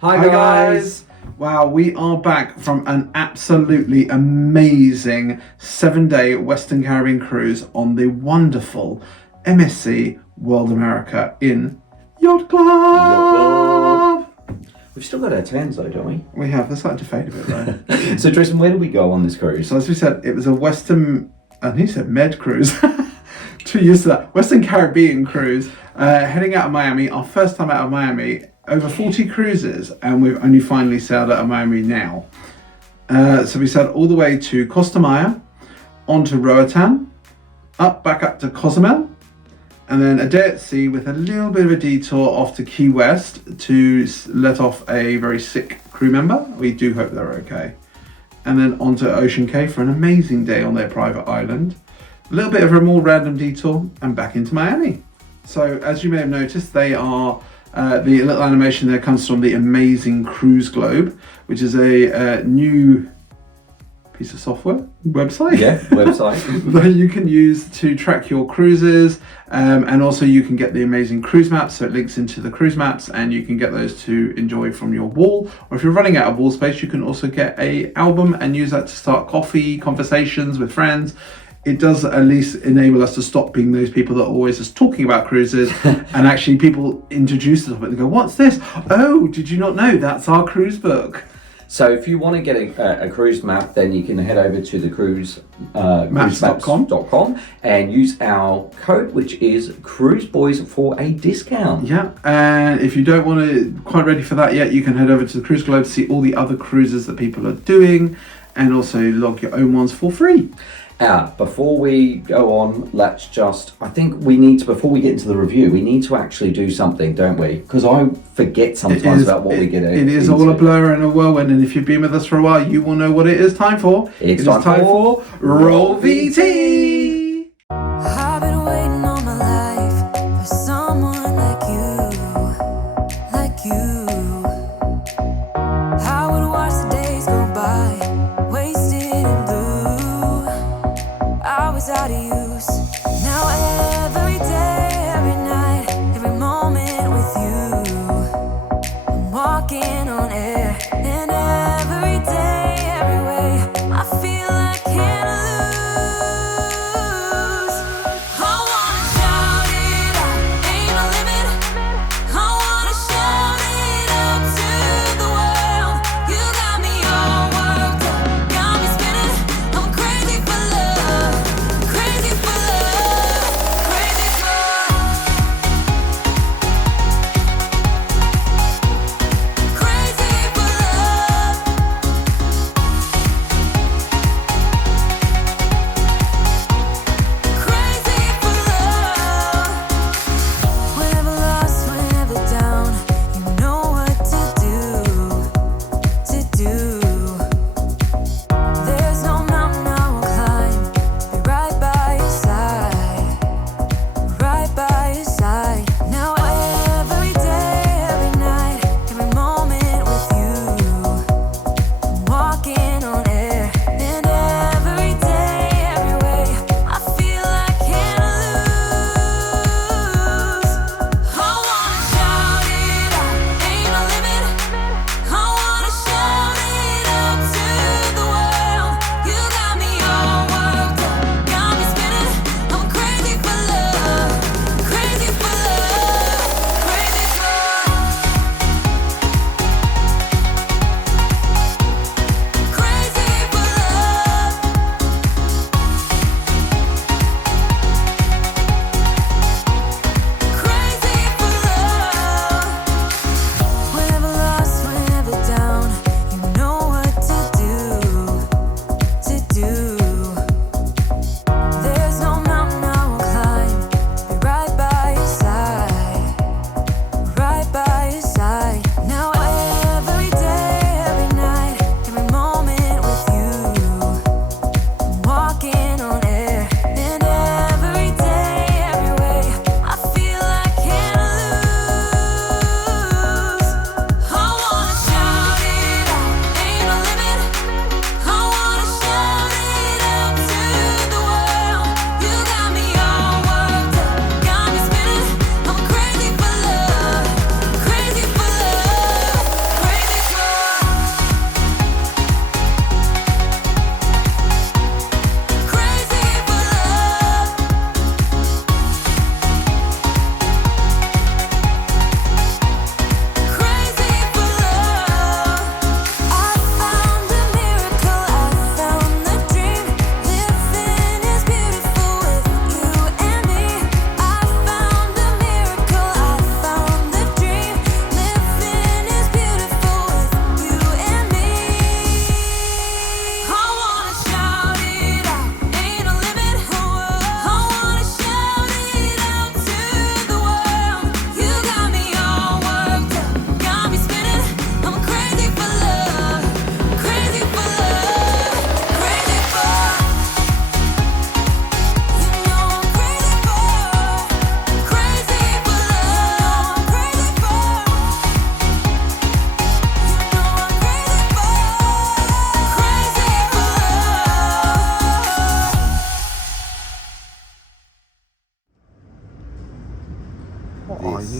Hi guys! Wow, we are back from an absolutely amazing 7-day Western Caribbean cruise on the wonderful MSC World America in Yacht Club. We've still got our turns though, don't we? We have. They're starting to fade a bit though. So Tristan, where did we go on this cruise? So as we said, it was a Western, and he said Med cruise. Too used to that. Western Caribbean cruise. Heading out of Miami, our first time out of Miami. Over 40 cruises, and we've only finally sailed out of Miami now. So we sailed all the way to Costa Maya, onto Roatan, back up to Cozumel, and then a day at sea with a little bit of a detour off to Key West to let off a very sick crew member. We do hope they're okay. And then onto Ocean Cay for an amazing day on their private island. A little bit of a more random detour, and back into Miami. So as you may have noticed, they are the little animation there comes from the amazing Cruise Globe, which is a new piece of software website. Yeah, website that you can use to track your cruises, and also you can get the amazing cruise maps. So it links into the cruise maps, and you can get those to enjoy from your wall. Or if you're running out of wall space, you can also get an album and use that to start coffee conversations with friends. It does at least enable us to stop being those people that are always just talking about cruises and actually people introduce the topic and go, what's this? Oh, did you not know? That's our cruise book. So if you want to get a cruise map, then you can head over to the cruisemaps.com and use our code, which is Cruise Buoys, for a discount. Yeah, and if you don't want to quite ready for that yet, you can head over to the Cruise Globe to see all the other cruises that people are doing and also log your own ones for free. Before we go on, I think we need to, before we get into the review, we need to actually do something, don't we? Because I forget sometimes about what we get into. It is all a blur and a whirlwind, and if you've been with us for a while, you will know what it is time for. It's time for Roll VT! I've been waiting all my life for someone like you. I would watch the days go by, wasted in blue. I was out of use. Now every day, every night, every moment with you, I'm walking on air. And every day, every way, I feel I can't lose. I wanna shout it out, ain't no limit. I wanna shout it out to the world. You got me all worked up, got me spinning. I'm crazy for love, crazy for love, crazy for crazy for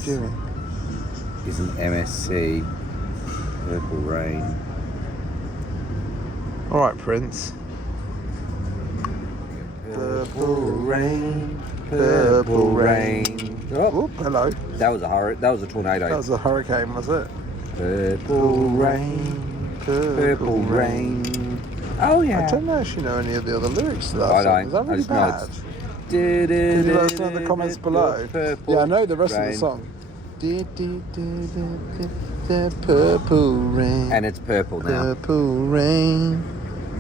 doing? is an MSC Purple Rain. All right, Prince. Purple rain, purple rain. Oh, Oop, hello. that was a tornado. That was a hurricane, was it? Purple rain, purple rain. Oh I yeah. don't actually know any of the other lyrics to that I song. don't. Is that I really just know bad? it's- Can you let us know in the comments below? Purple Yeah, I know the rest of rain. the song. The purple rain. And it's purple now. Purple rain.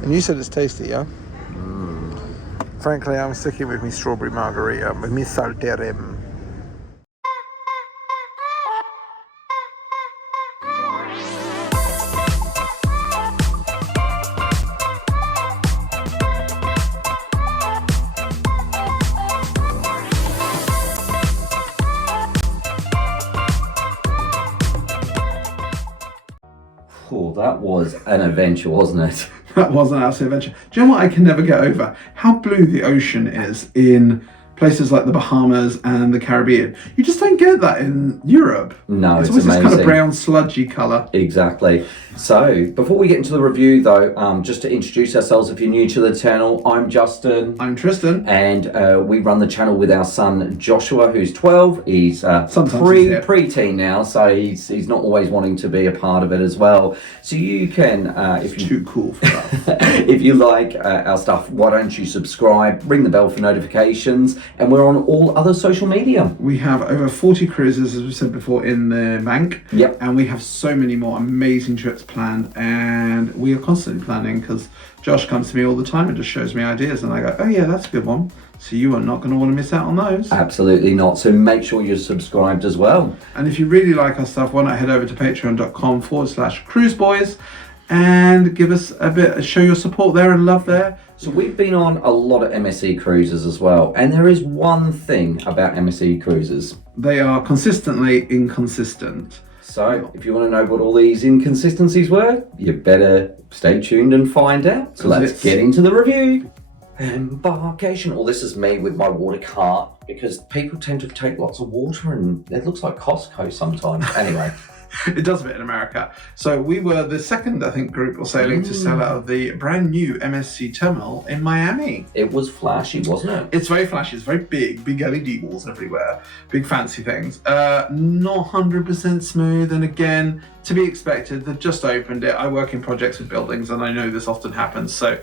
And you said it's tasty, yeah? Frankly, I'm sticking with me strawberry margarita, with me salterim. Oh, that was an adventure, wasn't it? That was an absolute adventure. Do you know what I can never get over? How blue the ocean is in places like the Bahamas and the Caribbean. You just don't get that in Europe. No, it's always this kind of amazing. brown sludgy colour. Exactly. So, before we get into the review though, just to introduce ourselves, if you're new to the channel, I'm Justin. I'm Tristan. And we run the channel with our son Joshua, who's 12. He's preteen now, so he's not always wanting to be a part of it as well. So you can, if you Too cool for that. if you like our stuff, why don't you subscribe, ring the bell for notifications, and we're on all other social media. We have over 40 cruises, as we said before, in the bank. Yep. And we have so many more amazing trips planned, and we are constantly planning because Josh comes to me all the time and just shows me ideas, and I go, oh yeah, that's a good one. So you are not going to want to miss out on those. Absolutely not. So make sure you're subscribed as well. And if you really like our stuff, why not head over to patreon.com/Cruise Buoys and give us show your support there and love there. So we've been on a lot of MSC Cruises as well, and there is one thing about MSC Cruises. They are consistently inconsistent. So if you want to know what all these inconsistencies were, you better stay tuned and find out. So let's get into the review. Embarkation. Well, this is me with my water cart, because people tend to take lots of water and it looks like Costco sometimes. Anyway. It does a bit in America. So we were the second, I think, group or sailing to sail out of the brand new MSC terminal in Miami. It was flashy, wasn't it? It's very flashy. It's very big LED walls everywhere, big fancy things. Not 100% smooth, and again, to be expected. They've just opened it. I work in projects with buildings, and I know this often happens. So,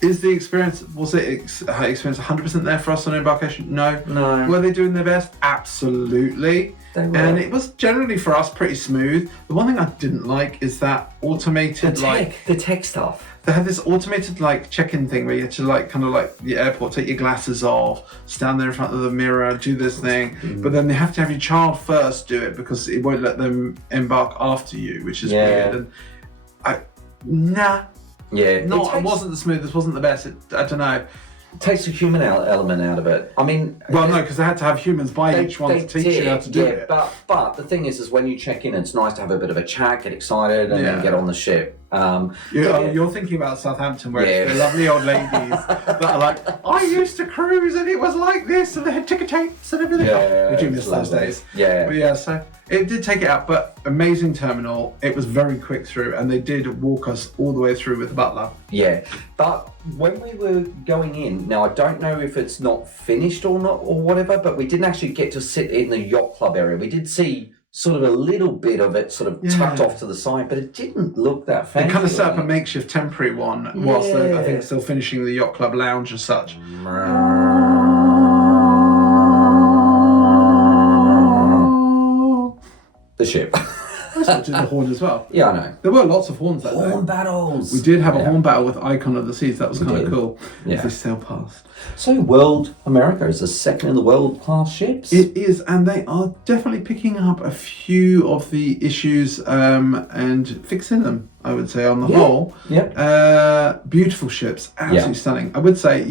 was the experience 100% there for us on Embarkation? No. Were they doing their best? Absolutely. They were. And it was generally for us pretty smooth. The one thing I didn't like is that automated the tech stuff. They had this automated check-in thing where you had to kind of like the airport, take your glasses off, stand there in front of the mirror, do this thing, but then they have to have your child first do it because it won't let them embark after you, which is weird. And it wasn't the smoothest, wasn't the best. I don't know. It takes a human element out of it. I mean, well, no, because they had to have humans by each one to teach you how to do it. But the thing is when you check in, it's nice to have a bit of a chat, get excited, and then get on the ship. You're thinking about Southampton, where it's the lovely old ladies that are like, I used to cruise and it was like this, and they had ticker tapes and everything. We do miss those days. But so it did take it out, but amazing terminal. It was very quick through, and they did walk us all the way through with the butler. Yeah, but when we were going in, now I don't know if it's not finished or not or whatever, but we didn't actually get to sit in the yacht club area. We did see sort of a little bit of it sort of tucked off to the side, but it didn't look that fancy. They kind of set up a makeshift temporary one whilst they're, I think, still finishing the yacht club lounge as such. The ship. I started doing the horn as well. Yeah, I know. There were lots of horns that day. Horn battles. We did have a horn battle with Icon of the Seas. That was kind of cool. Yeah. As they sailed past. So World America is the second in the world class ships. It is, and they are definitely picking up a few of the issues and fixing them, I would say, on the whole. Yep. Beautiful ships. Absolutely stunning. I would say,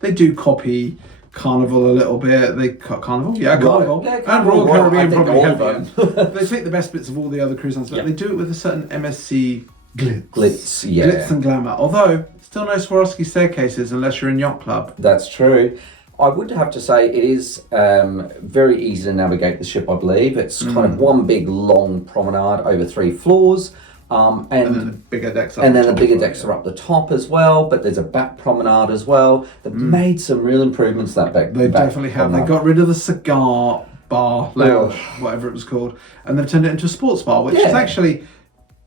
they do copy Carnival a little bit. Carnival, Carnival, and Royal Caribbean probably heavier. They take the best bits of all the other cruise lines, but they do it with a certain MSC glitz. Glitz and glamour. Although still no Swarovski staircases unless you're in Yacht Club. That's true. I would have to say it is very easy to navigate the ship, I believe. It's kind of one big long promenade over 3 floors. And then the bigger decks up and then the bigger decks are up the top as well, but there's a back promenade as well. They've made some real improvements to that back. They definitely have. They got rid of the cigar bar lounge, whatever it was called, and they've turned it into a sports bar, which is actually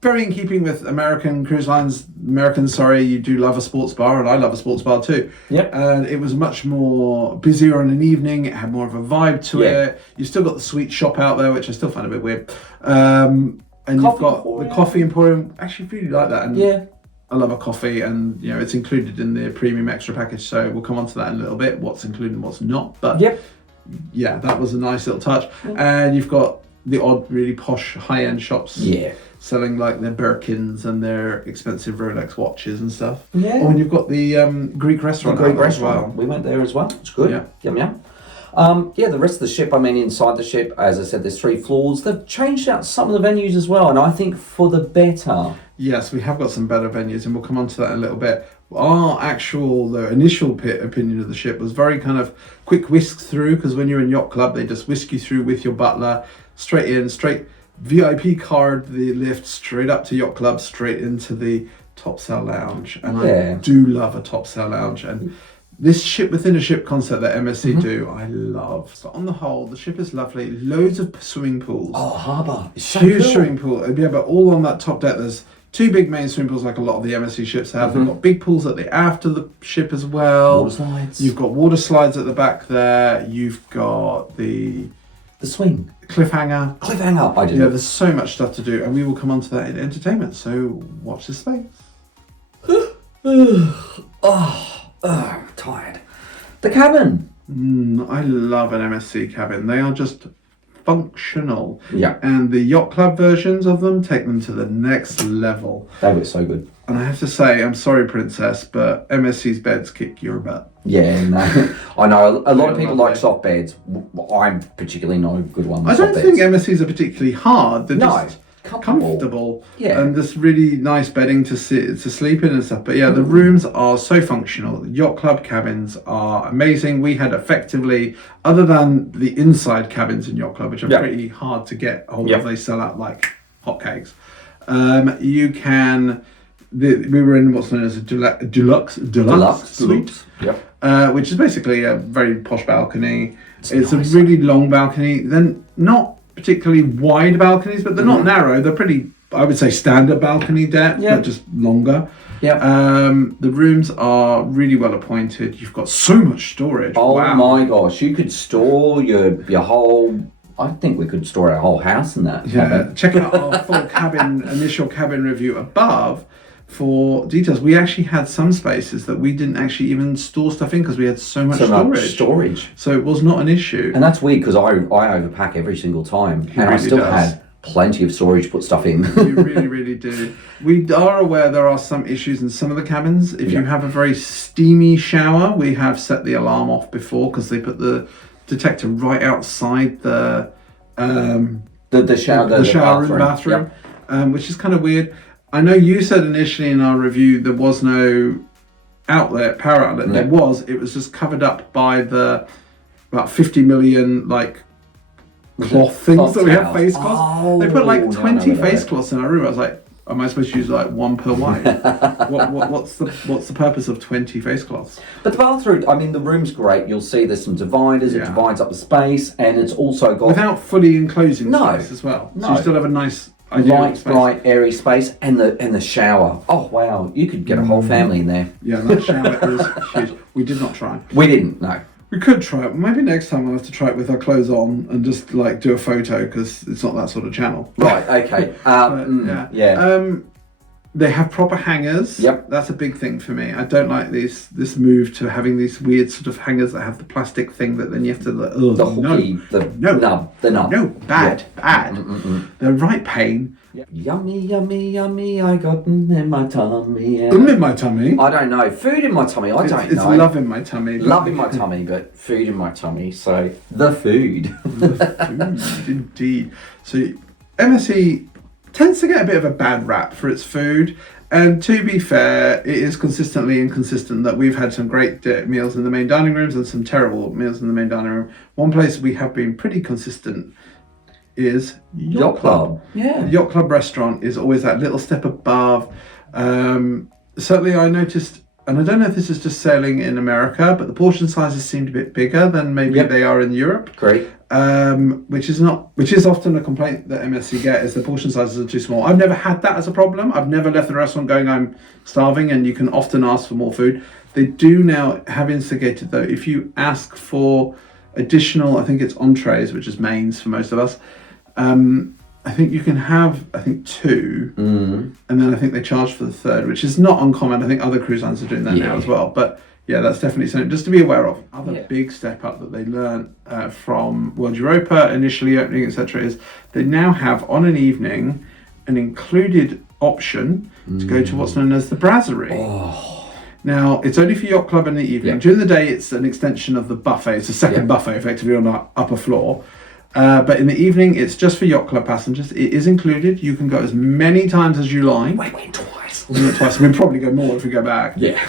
very in keeping with American cruise lines. Americans, sorry, you do love a sports bar, and I love a sports bar too. Yep. And it was much more busier on an evening. It had more of a vibe to it. You still got the sweet shop out there, which I still find a bit weird. And you've got the coffee emporium. Actually, really like that. And I love a coffee, and you know it's included in the premium extra package. So we'll come on to that in a little bit. What's included and what's not. But yeah, that was a nice little touch. And you've got the odd, really posh, high-end shops. Selling like their Birkins and their expensive Rolex watches and stuff. Oh, and you've got the Greek restaurant. The Greek restaurant. As well. We went there as well. It's good. Yum yum. The rest of the ship, I mean, inside the ship, as I said, there's 3 floors. They've changed out some of the venues as well, and I think for the better. Yes, we have got some better venues, and we'll come on to that in a little bit. The initial opinion of the ship was very kind of quick whisk through, because when you're in Yacht Club, they just whisk you through with your butler, straight in, straight VIP card, the lift, straight up to Yacht Club, straight into the top cell lounge. And I do love a top cell lounge. And this ship within a ship concept that MSC do, I love. So on the whole, the ship is lovely. Loads of swimming pools. Oh, harbour. Huge swimming pool. Yeah, but all on that top deck, there's 2 big main swimming pools like a lot of the MSC ships have. They've got big pools at the aft of the ship as well. Water slides. You've got water slides at the back there. You've got the swing. Cliffhanger. I didn't. Yeah, there's so much stuff to do, and we will come on to that in entertainment. So watch this space. Tired. The cabin. I love an MSC cabin. They are just functional. Yeah. And the Yacht Club versions of them take them to the next level. They were so good. And I have to say, I'm sorry, Princess, but MSC's beds kick your butt. Yeah, no. I know a lot of people like soft beds. I'm particularly not a good one with I don't soft think beds. MSC's are particularly hard. They're just comfortable. Yeah. And this really nice bedding to sleep in and stuff. But yeah, the rooms are so functional. The Yacht Club cabins are amazing. We had effectively, other than the inside cabins in Yacht Club, which are pretty hard to get hold of, they sell out like hotcakes. You can... we were in what's known as a deluxe suite, which is basically a very posh balcony. It's nice. A really long balcony. Then not particularly wide balconies, but they're not narrow. They're pretty, I would say, standard balcony depth, but just longer. The rooms are really well appointed. You've got so much storage. Oh my gosh, you could store your whole... I think we could store our whole house in that. Yeah, check out our full initial cabin review above for details. We actually had some spaces that we didn't actually even store stuff in because we had so much storage. So it was not an issue. And that's weird because I overpack every single time, and I still had plenty of storage to put stuff in. You really, really do. We are aware there are some issues in some of the cabins. If you have a very steamy shower, we have set the alarm off before because they put the detector right outside the shower and bathroom, which is kind of weird. I know you said initially in our review there was no power outlet. There was. It was just covered up by the about 50 million cloth things that we have, face cloths. They put 20 face cloths in our room. I was like, am I supposed to use one per wife? What's the purpose of 20 face cloths? But the bathroom, I mean, the room's great. You'll see there's some dividers. It divides up the space, and it's also got without fully enclosing space as well. So you still have a nice light, airy space, and the shower. Oh wow, you could get a whole family in there. Yeah, that shower is huge. We did not try. We didn't. No. We could try it. Maybe next time we'll have to try it with our clothes on and just do a photo because it's not that sort of channel. Right. Okay. They have proper hangers. Yep. That's a big thing for me. I don't like this move to having these weird sort of hangers that have the plastic thing that then you have to the nub. No, bad. They're right pain. Yep. Yummy, yummy, yummy. I got in my tummy. In my tummy. I don't know. Food in my tummy. I don't know. It's love in my tummy. Love in my tummy, but food in my tummy. So the food. The food, indeed. So MSC tends to get a bit of a bad rap for its food, And to be fair, it is consistently inconsistent that we've had some great meals in the main dining rooms and some terrible meals in the main dining room. One place we have been pretty consistent is Yacht Club. Yeah. The Yacht Club restaurant is always that little step above. Certainly I noticed, and I don't know if this is just sailing in America, but the portion sizes seemed a bit bigger than maybe they are in Europe. Great. Which is often a complaint that MSC get, is the portion sizes are too small. I've never had that as a problem. I've never left the restaurant going, I'm starving, and you can often ask for more food. They do now have instigated, though, if you ask for additional, I think it's entrees, which is mains for most of us, I think you can have, two, and then I think they charge for the third, which is not uncommon. I think other cruise lines are doing that now as well. But yeah, that's definitely something just to be aware of. Other big step up that they learned from World Europa initially opening, etc., is they now have on an evening an included option to go to what's known as the brasserie. Now, it's only for Yacht Club in the evening. During the day, it's an extension of the buffet. It's a second buffet, effectively, on the upper floor. But in the evening, it's just for Yacht Club passengers. It is included. You can go as many times as you like. We went twice. We went twice. We'll probably go more if we go back. Yeah.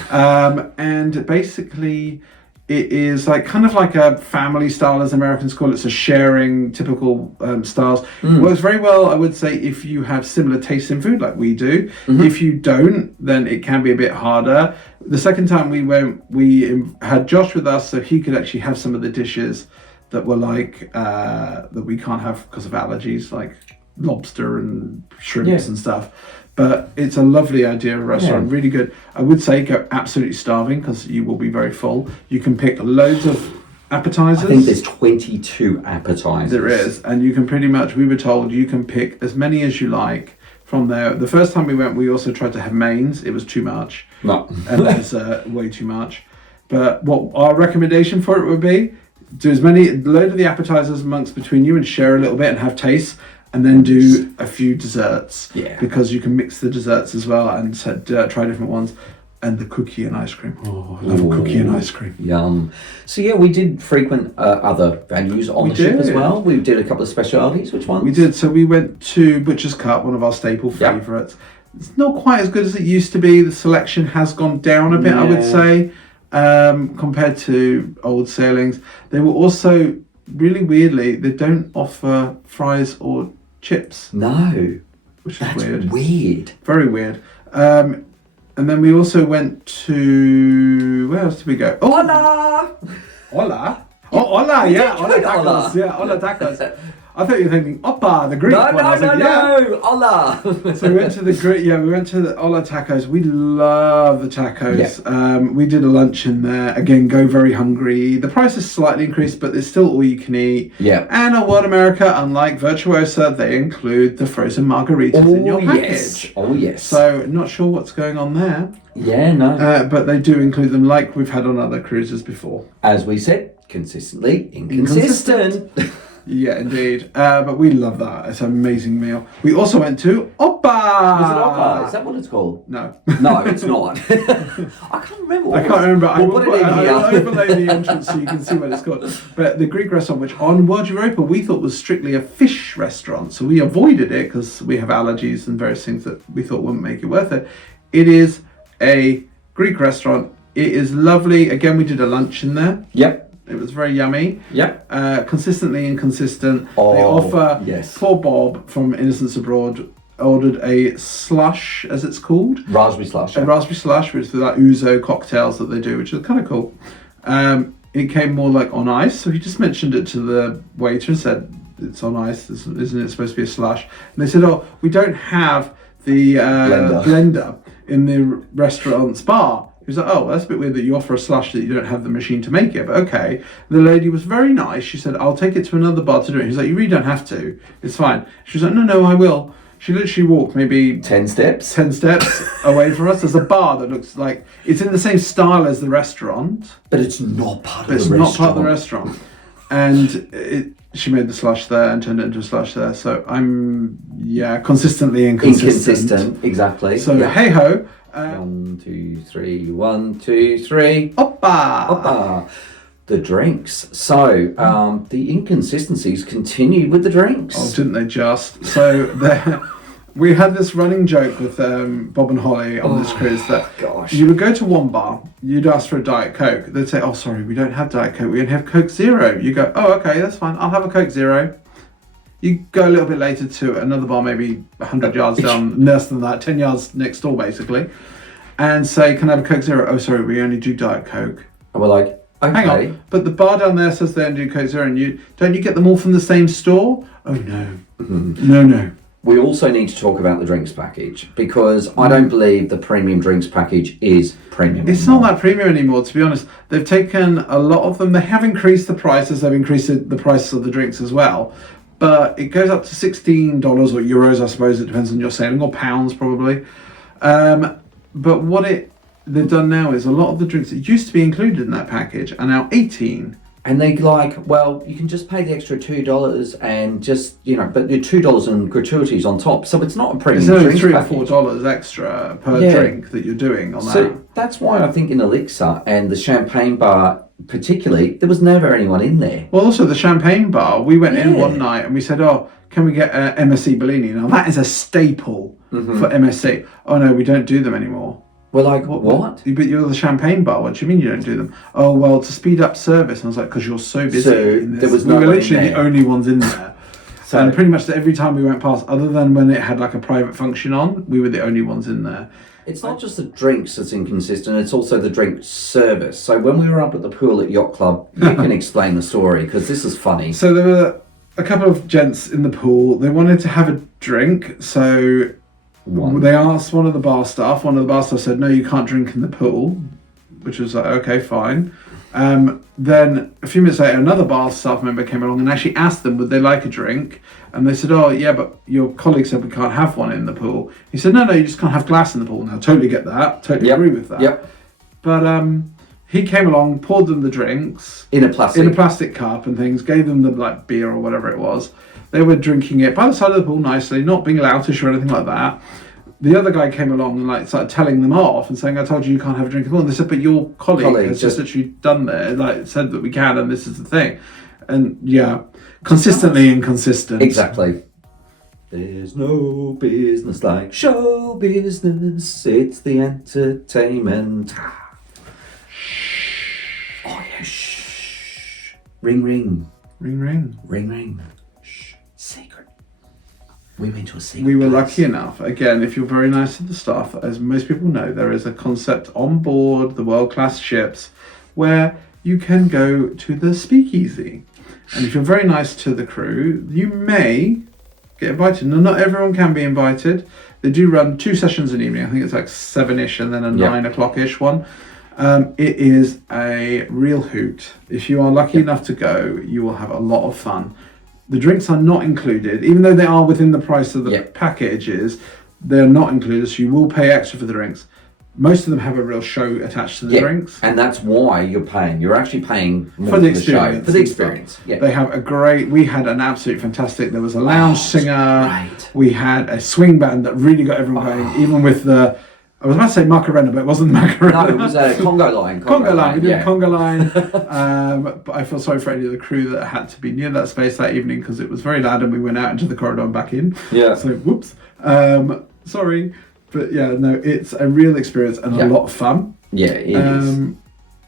And basically, it is kind of like a family style, as Americans call it. It's a sharing, typical styles. Works very well, I would say, if you have similar tastes in food like we do. If you don't, then it can be a bit harder. The second time we went, we had Josh with us, so he could actually have some of the dishes that were that we can't have because of allergies, like lobster and shrimps and stuff. But it's a lovely idea of a restaurant, really good. I would say go absolutely starving because you will be very full. You can pick loads of appetizers. I think there's 22 appetizers. There is, and you can pretty much, we were told, you can pick as many as you like from there. The first time we went, we also tried to have mains. It was too much. No. And it was way too much. But what our recommendation for it would be, do load of the appetizers amongst between you and share a little bit and have tastes, and then do a few desserts. Yeah. Because you can mix the desserts as well and try different ones. And the cookie and ice cream. Oh, I love cookie and ice cream. Yum. So yeah, we did frequent other venues on the ship as well. We did a couple of specialities. Which ones? We did. So we went to Butcher's Cut, one of our staple favourites. It's not quite as good as it used to be. The selection has gone down a bit, I would say. Compared to old sailings. They were also, really weirdly, they don't offer fries or chips. No. Which is That's weird. Very weird. And then we also went to, where else did we go? Oh, Hola! Hola? Oh, hola, yeah. Hola tacos. Hola. Yeah, hola tacos. I thought you were thinking, Oppa, the Greek one. I was like, no, hola! So we went to the Greek, we went to the Hola Tacos. We love the tacos. Yeah. We did a lunch in there. Again, go very hungry. The price is slightly increased, but there's still all you can eat. Yeah. And at World America, unlike Virtuosa, they include the frozen margaritas in your package. Oh, yes. So, not sure what's going on there. Yeah, no. But they do include them like we've had on other cruises before. As we said, consistently inconsistent. Yeah, indeed. But we love that. It's an amazing meal. We also went to Oppa. Was it Oppa? Is that what it's called? No. No, it's not. I can't remember. I can't remember. We'll put it in here. I'll overlay the entrance so you can see what it's called. But the Greek restaurant, which on World Europa we thought was strictly a fish restaurant, so we avoided it because we have allergies and various things that we thought wouldn't make it worth it. It is a Greek restaurant. It is lovely. Again, we did a lunch in there. Yep. It was very yummy. Yep. Consistently inconsistent. Oh, they offer, yes. Poor Bob from Innocents Abroad ordered a slush, as it's called. Raspberry slush. A raspberry slush, which is like ouzo cocktails that they do, which is kind of cool. It came more like on ice, so he just mentioned it to the waiter and said, it's on ice, isn't it supposed to be a slush? And they said, oh, we don't have the blender in the restaurant's bar. He was like, oh, that's a bit weird that you offer a slush that you don't have the machine to make it, but okay. The lady was very nice. She said, I'll take it to another bar to do it. He's like, you really don't have to. It's fine. She was like, no, I will. She literally walked maybe 10 steps away from us. There's a bar that looks like it's in the same style as the restaurant. But it's not part of the It's restaurant. not part of the restaurant. And she made the slush there and turned it into a slush there. So I'm, consistently inconsistent. Exactly. So hey ho. 1, 2, 3. 1, 2, 3. Oppa! Oppa! The drinks. So the inconsistencies continued with the drinks. Oh, didn't they just? So We had this running joke with Bob and Holly on this cruise that you would go to one bar, you'd ask for a Diet Coke. They'd say, "Oh, sorry, we don't have Diet Coke. We only have Coke Zero." You go, "Oh, okay, that's fine. I'll have a Coke Zero." You go a little bit later to another bar, maybe 100 yards down, less than that, 10 yards next door, basically, and say, "Can I have a Coke Zero?" "Oh, sorry, we only do Diet Coke." And we're like, okay. Hang on, but the bar down there says they only do Coke Zero, and you get them all from the same store? Oh no, no. We also need to talk about the drinks package because I don't believe the premium drinks package is premium. It's not that premium anymore, to be honest. They've taken a lot of them. They have increased the prices. They've increased the prices of the drinks as well. But it goes up to $16 or euros, I suppose. It depends on your sailing, or pounds probably. But what they've done now is a lot of the drinks that used to be included in that package are now 18. And they like, well, you can just pay the extra $2 and just, but the $2 and gratuities on top. So it's not a premium It's only drinks $3 or package. $4 extra per drink that you're doing on that. So that's why I think in Elixir and the Champagne Bar particularly, there was never anyone in there. Well, also the Champagne Bar, we went in one night and we said, "Oh, can we get MSC Bellini?" Now that is a staple for MSC. "Oh no, we don't do them anymore." We're like, what? But you're the Champagne Bar. What do you mean you don't do them? "Oh, well, to speed up service." And I was like, "Because you're so busy." So in this. there was we were no one in literally there. the only ones in there. And pretty much every time we went past, other than when it had like a private function on, we were the only ones in there. It's not just the drinks that's inconsistent, it's also the drink service. So when we were up at the pool at Yacht Club, you can explain the story because this is funny. So there were a couple of gents in the pool. They wanted to have a drink, so they asked one of the bar staff. One of the bar staff said, "No, you can't drink in the pool," which was like, okay, fine. Then a few minutes later, another bar staff member came along and actually asked them, would they like a drink? And they said, "Oh, yeah, but your colleague said we can't have one in the pool." He said, no, you just can't have glass in the pool. Now, I totally get that. Totally agree with that. Yep. But he came along, poured them the drinks In a plastic cup and things, gave them the like beer or whatever it was. They were drinking it by the side of the pool nicely, not being loutish or anything like that. The other guy came along and like started telling them off and saying, "I told you you can't have a drink at all." And they said, "But your colleague has just literally done that, like said that we can, and this is the thing." And yeah, consistently inconsistent. Exactly. There's no business like show business. It's the entertainment. Oh yeah, shh. Ring ring. Ring ring. Ring ring. Shh. Secret. We went to a secret We were place. lucky enough, again, if you're very nice to the staff, as most people know, there is a concept on board the world-class ships where you can go to the speakeasy. And if you're very nice to the crew, you may get invited. Now, not everyone can be invited. They do run 2 sessions an evening. I think it's like 7-ish and then a 9 o'clock-ish one. It is a real hoot. If you are lucky enough to go, you will have a lot of fun. The drinks are not included, even though they are within the price of the packages. They're not included, so you will pay extra for the drinks. Most of them have a real show attached to the drinks. And that's why you're paying. You're actually paying more For the for the show. experience. For the experience. Yeah. They have we had an absolute fantastic, there was a lounge singer. Right. We had a swing band that really got everyone going, even with the, I was about to say Macarena, but it wasn't Macarena. No, it was a Congo line. Congo line. We did a Congo line. But I feel sorry for any of the crew that had to be near that space that evening because it was very loud and we went out into the corridor and back in. Yeah. So, whoops. Sorry. But yeah, no, it's a real experience and a lot of fun. Yeah, it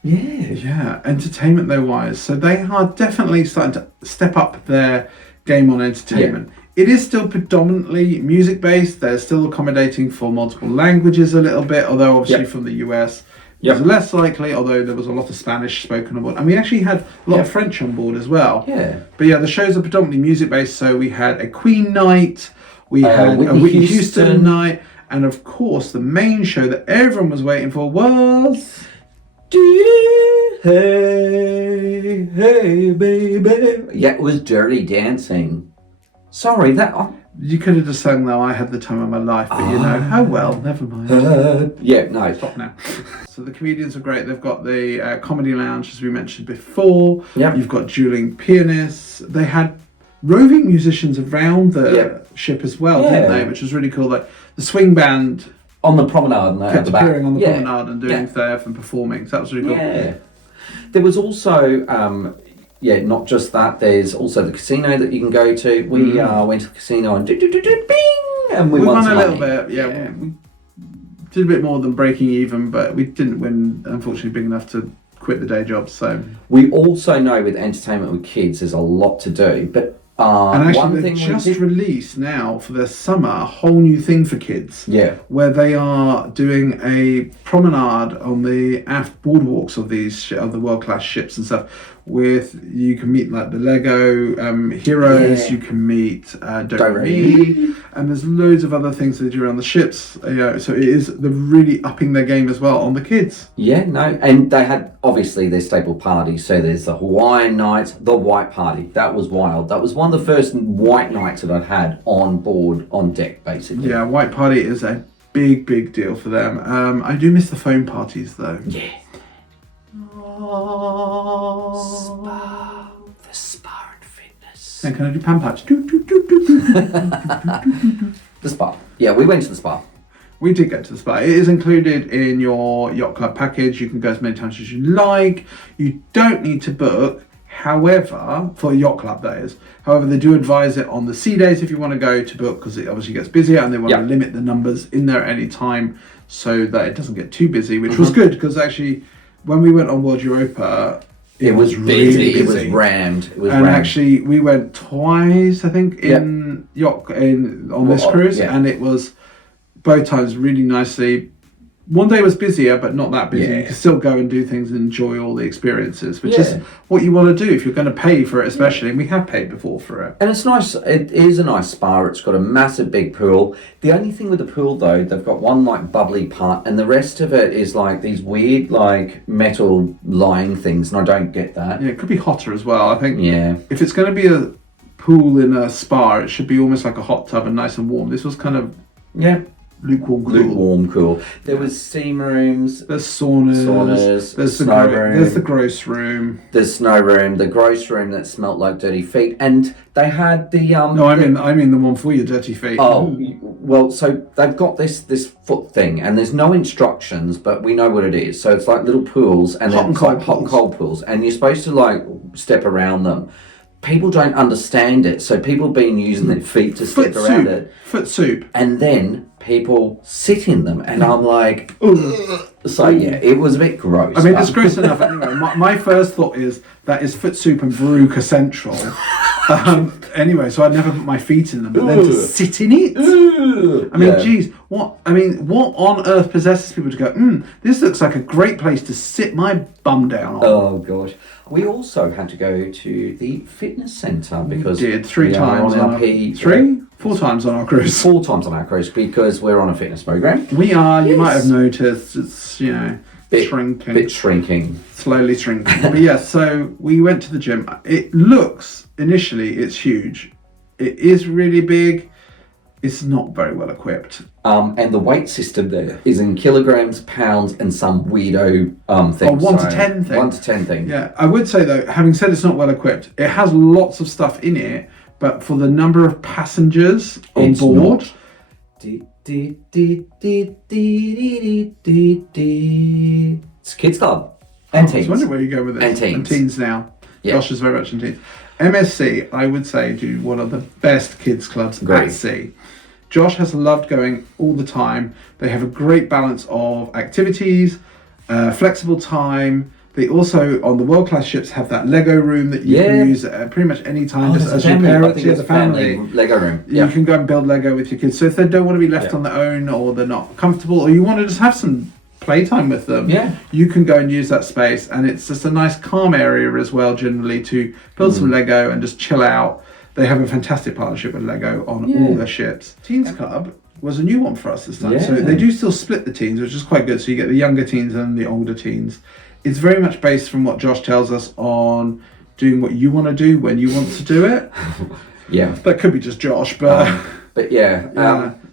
is. Yeah, entertainment though wise. So they are definitely starting to step up their game on entertainment. Yeah. It is still predominantly music based. They're still accommodating for multiple languages a little bit, although obviously from the US it's less likely, although there was a lot of Spanish spoken on board. And we actually had a lot of French on board as well. Yeah. But yeah, the shows are predominantly music based. So we had a Queen night, we had a Whitney Houston night, and of course the main show that everyone was waiting for was Hey, hey, baby. Yeah, it was Dirty Dancing. Sorry, that. You could have just sung "Though I Had the Time of My Life," but you know, oh well, never mind. Yeah, no. Stop now. So the comedians are great. They've got the comedy lounge, as we mentioned before. Yep. You've got dueling pianists. They had roving musicians around the ship as well, didn't they? Which was really cool. Like the swing band on the promenade and at kept the back. appearing on the promenade and doing stuff and performing. So that was really cool. Yeah. There was also, not just that. There's also the casino that you can go to. We went to the casino and bing, and we won a little money. bit. Yeah, we did a bit more than breaking even, but we didn't win, unfortunately, big enough to quit the day job. So we also know with entertainment with kids, there's a lot to do. But and actually, one they thing just we did, released now for their summer a whole new thing for kids. yeah, Where they are doing a promenade on the aft boardwalks of these of the world class ships and stuff. With you can meet like the Lego heroes, Yeah. you can meet Doremi, and there's loads of other things they do around the ships. So it is they're really upping their game as well on the kids. yeah, no, and they had obviously their staple parties. So there's the Hawaiian night, the white party. That was wild. That was one of the first white nights that I'd had on board on deck, basically. Yeah, white party is a big deal for them. I do miss the phone parties though. Yeah. The spa and fitness. And can I do pan patch? The spa. Yeah, we went to the spa. We did get to the spa. It is included in your yacht club package. You can go as many times as you like. You don't need to book. However, for a yacht club that is. However, they do advise it on the sea days if you want to go to book, because it obviously gets busier and they want to limit the numbers in there at any time so that it doesn't get too busy, which was good because actually when we went on World Europa, it was really busy. It was rammed. Actually, we went twice, I think, on this cruise, and it was both times really nicely. One day was busier, but not that busy. Yeah. You can still go and do things and enjoy all the experiences, which is what you want to do if you're going to pay for it, especially. And we have paid before for it. And it's nice. It is a nice spa. It's got a massive big pool. The only thing with the pool, though, they've got one like bubbly part, and the rest of it is like these weird like metal line things, and I don't get that. Yeah, it could be hotter as well. I think. Yeah. If it's going to be a pool in a spa, it should be almost like a hot tub and nice and warm. This was kind of lukewarm cool. There was steam rooms. There's saunas. There's snow room. There's the gross room. There's snow room. The gross room that smelled like dirty feet, and they had the No, I mean the one for your dirty feet. Oh, well, so they've got this foot thing, and there's no instructions, but we know what it is. So it's like little pools, and Hot and cold pools, and you're supposed to like step around them. People don't understand it, so people have been using their feet to step around it. Foot soup. And then people sit in them, and I'm like, ugh. So yeah, it was a bit gross. I mean, it's gross enough anyway. My first thought is that is foot soup and Veruca Central. Anyway, so I'd never put my feet in them, but then to sit in it? I mean, geez, what on earth possesses people to go, this looks like a great place to sit my bum down on? Oh, gosh. We also had to go to the fitness centre because we did 3 times on our 4 times on our cruise. 4 times on our cruise because we're on a fitness program. We are. You might have noticed it's shrinking, slowly shrinking. But yeah, so we went to the gym. It looks initially it's huge. It is really big. It's not very well equipped. And the weight system there is in kilograms, pounds, and some weirdo things. 1 to 10 thing. 1 to 10 thing. Yeah, I would say though, having said it's not well equipped, it has lots of stuff in it, but for the number of passengers on board, it's kids club and teens. I was wondering where you go with this. And teens now. Yeah. Josh is very much in teens. MSC, I would say, do one of the best kids clubs at sea. Josh has loved going all the time. They have a great balance of activities, flexible time. They also, on the world-class ships, have that Lego room that you can use at pretty much any time. Just as your parents, as a family. Lego room. You can go and build Lego with your kids. So if they don't want to be left on their own, or they're not comfortable, or you want to just have some playtime with them, you can go and use that space. And it's just a nice calm area as well, generally, to build some Lego and just chill out. They have a fantastic partnership with Lego on all their ships. Teens Club was a new one for us this time. So they do still split the teens, which is quite good. So you get the younger teens and the older teens. It's very much based from what Josh tells us on doing what you want to do when you want to do it. That could be just Josh, but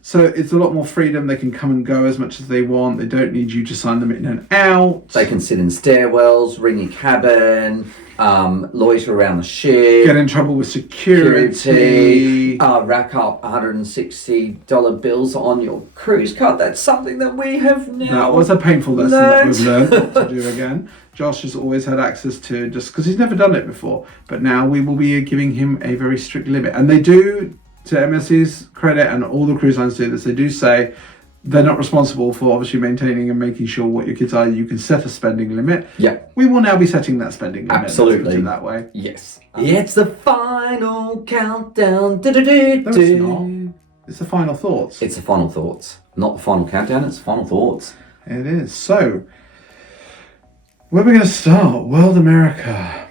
so it's a lot more freedom. They can come and go as much as they want. They don't need you to sign them in and out. They can sit in stairwells, ring your cabin, loiter around the ship, get in trouble with security, rack up $160 bills on your cruise card. That's something that we have now. That was a painful lesson that we've learned not to do again. Josh has always had access to, just because he's never done it before, but now we will be giving him a very strict limit. And they do to MSC's credit, and all the cruise lines do this, they do say they're not responsible for obviously maintaining and making sure what your kids are. You can set a spending limit. Yeah. We will now be setting that spending limit. Absolutely. Let's put it that way. Yes. It's the final countdown. No, No, it's not. It's the final thoughts. It's the final thoughts. Not the final countdown, it's the final thoughts. It is. So, where are we going to start? World America.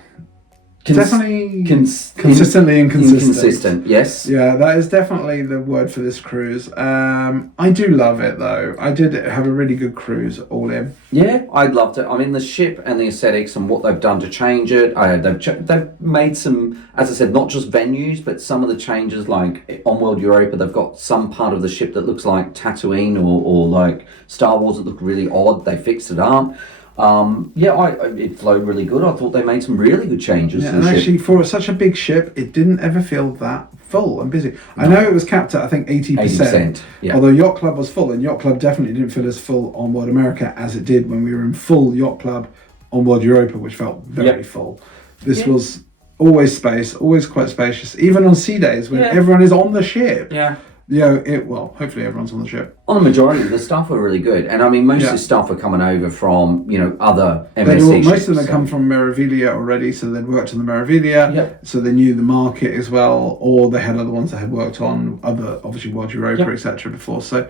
Definitely consistently inconsistent. Inconsistent, yes. Yeah, that is definitely the word for this cruise. I do love it though. I did have a really good cruise all in. Yeah, I loved it. I mean, the ship and the aesthetics and what they've done to change it. They've made some, as I said, not just venues, but some of the changes, like on World Europa, they've got some part of the ship that looks like Tatooine or like Star Wars that look really odd. They fixed it up. It flowed really good. I thought they made some really good changes to and the actually, ship. for such a big ship, it didn't ever feel that full and busy. I know it was capped at, I think, 80%. 80%, yeah. Although Yacht Club was full, and Yacht Club definitely didn't feel as full on World America as it did when we were in full Yacht Club on World Europa, which felt very full. This was always space, always quite spacious, even on sea days when everyone is on the ship. Yeah. Hopefully everyone's on the ship. On the majority, the staff were really good. And I mean, most of the staff were coming over from, other MSC ships. Most of them had come from Meraviglia already, so they'd worked on the Meraviglia, so they knew the market as well, or they had other ones that had worked on other, obviously, World Europa, etc. before. So,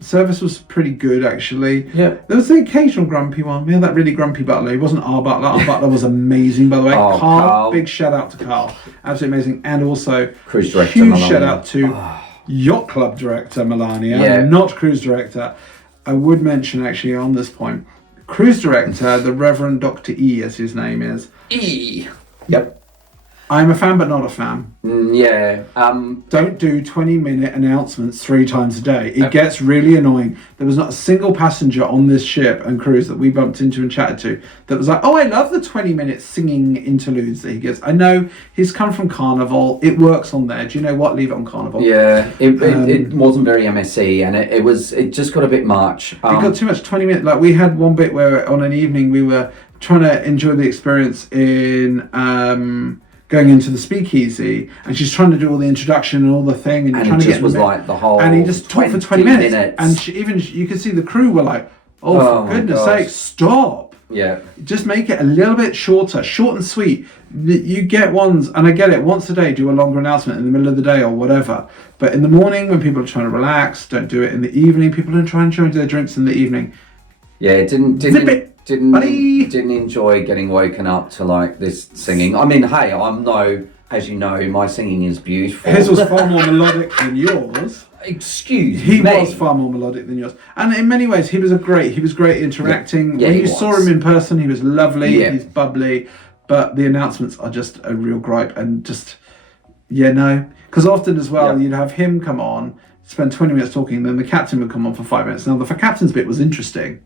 service was pretty good, actually. Yeah. There was the occasional grumpy one. We had that really grumpy butler. He wasn't our butler. Our butler was amazing, by the way. Carl, big shout out to Carl. Absolutely amazing. And also, Cruise Director huge Melania. shout out to Yacht Club Director Melania, not Cruise Director. I would mention, actually, on this point, Cruise Director, the Reverend Dr. E, as his name is. E. Yep. I'm a fan, but not a fan. Don't do 20-minute announcements 3 times a day. It gets really annoying. There was not a single passenger on this ship and cruise that we bumped into and chatted to that was like, oh, I love the 20-minute singing interludes that he gives. I know he's come from Carnival. It works on there. Do you know what? Leave it on Carnival. Yeah, it wasn't very MSC, and it just got a bit much. It got too much 20 minutes. Like, we had one bit where on an evening we were trying to enjoy the experience in going into the speakeasy, and she's trying to do all the introduction and all the thing, and trying it to just get was like the whole. And he just talked for 20 minutes. And you could see the crew were like, "Oh, for goodness sake, stop!" Yeah. Just make it a little bit shorter, short and sweet. You get ones, and I get it. Once a day, do a longer announcement in the middle of the day or whatever. But in the morning, when people are trying to relax, don't do it. In the evening, people are trying to enjoy their drinks in the evening. Yeah, it didn't enjoy getting woken up to like this singing. I mean, hey, as you know, my singing is beautiful. His was far more melodic than yours. Excuse me. He was was far more melodic than yours. And in many ways, he was great interacting. Yeah, when you saw him in person, he was lovely, he's bubbly, but the announcements are just a real gripe and just, because often as well, you'd have him come on, spend 20 minutes talking, then the captain would come on for 5 minutes. Now, the captain's bit was interesting,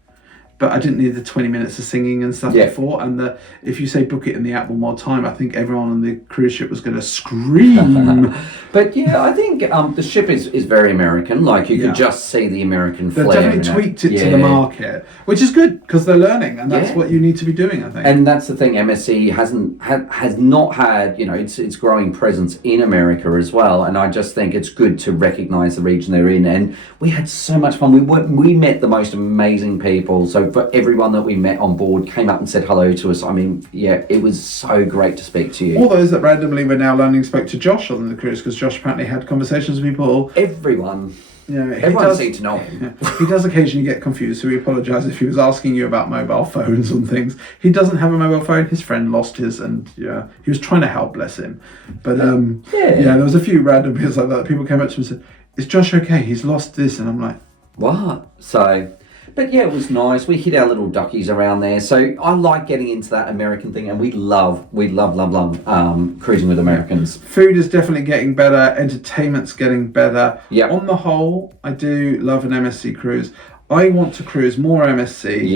but I didn't need the 20 minutes of singing and stuff before. And if you say book it in the app one more time, I think everyone on the cruise ship was going to scream. But I think the ship is very American. Like you could just see the American flair. They've definitely tweaked it to the market, which is good because they're learning, and that's what you need to be doing, I think. And that's the thing. MSC has not had its growing presence in America as well. And I just think it's good to recognise the region they're in. And we had so much fun. We met the most amazing people. So for everyone that we met on board came up and said hello to us. I mean, it was so great to speak to you. All those that randomly were now learning spoke to Josh on the cruise because Josh apparently had conversations with people. Everyone. Everyone seemed to know him. He does occasionally get confused, so we apologise if he was asking you about mobile phones and things. He doesn't have a mobile phone. His friend lost his, and he was trying to help, bless him. But there was a few random bits like that. People came up to him and said, "Is Josh okay? He's lost this," and I'm like, "What?" So. But it was nice. We hit our little duckies around there. So I like getting into that American thing, and we love cruising with Americans. Food is definitely getting better. Entertainment's getting better. Yeah. On the whole, I do love an MSC cruise. I want to cruise more MSC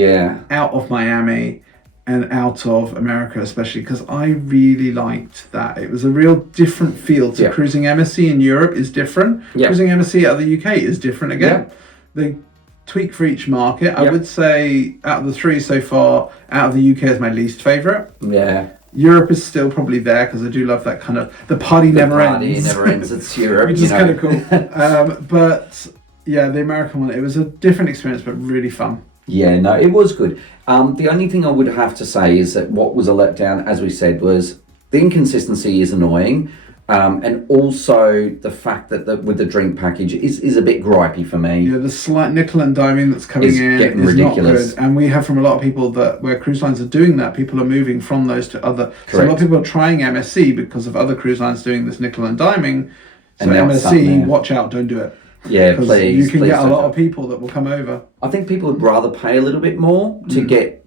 out of Miami and out of America, especially because I really liked that. It was a real different feel to cruising MSC in Europe is different. Cruising MSC out of the UK is different again. They tweak for each market. I would say out of the 3 so far, out of the UK is my least favourite. Yeah. Europe is still probably there because I do love that kind of the party never ends. Never ends. It's Europe, which is kind of cool. But yeah, the American one, it was a different experience, but really fun. Yeah, no, it was good. The only thing I would have to say is that what was a letdown, as we said, was the inconsistency is annoying. And also the fact that with the drink package is a bit gripey for me. Yeah, the slight nickel and diming that's coming It's in getting is ridiculous. not good. And we have from a lot of people that where cruise lines are doing that, people are moving from those to other. So a lot of people are trying MSC because of other cruise lines doing this nickel and diming. So And now it's something MSC, there. watch out, don't do it. Yeah, Because please. you can please get a don't. lot of people that will come over. I think people would rather pay a little bit more to get,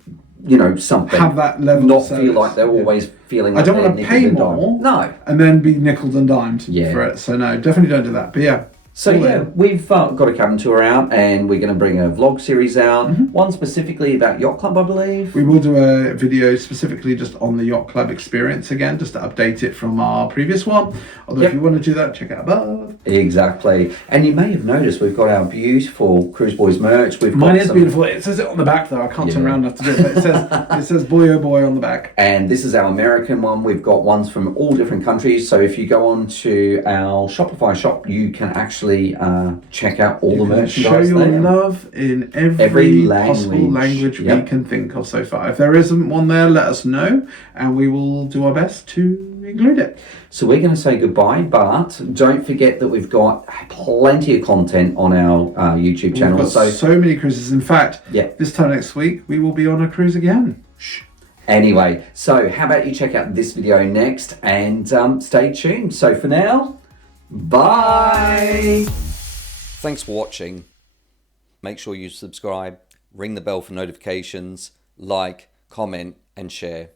something. Have that level Not of service. feel like they're always feeling I like don't they're want to nickel pay and dimed. more. No. And then be nickeled and dimed Yeah. for it. So no, definitely don't do that. But yeah. So all yeah, in. we've got a cabin tour out, and we're going to bring a vlog series out. Mm-hmm. One specifically about Yacht Club, I believe. We will do a video specifically just on the Yacht Club experience again, just to update it from our previous one. Although if you want to do that, check it out above. Exactly. And you may have noticed we've got our beautiful Cruise Buoys merch. We've Mine got is some, beautiful. It says it on the back though. I can't turn Yeah. around enough to do it. But it says boy oh boy on the back. And this is our American one. We've got ones from all different countries. So if you go on to our Shopify shop, you can actually check out all the merchandise Show your there. love in every Every possible language we Yep. can think of so far. If there isn't one there, let us know, and we will do our best to include it. So we're going to say goodbye, but don't forget that we've got plenty of content on our YouTube channel. We've got so many cruises. In fact, Yeah. this time next week we will be on a cruise again. Anyway, so how about you check out this video next and stay tuned. So for now, bye. Thanks for watching. Make sure you subscribe, ring the bell for notifications, like, comment, and share.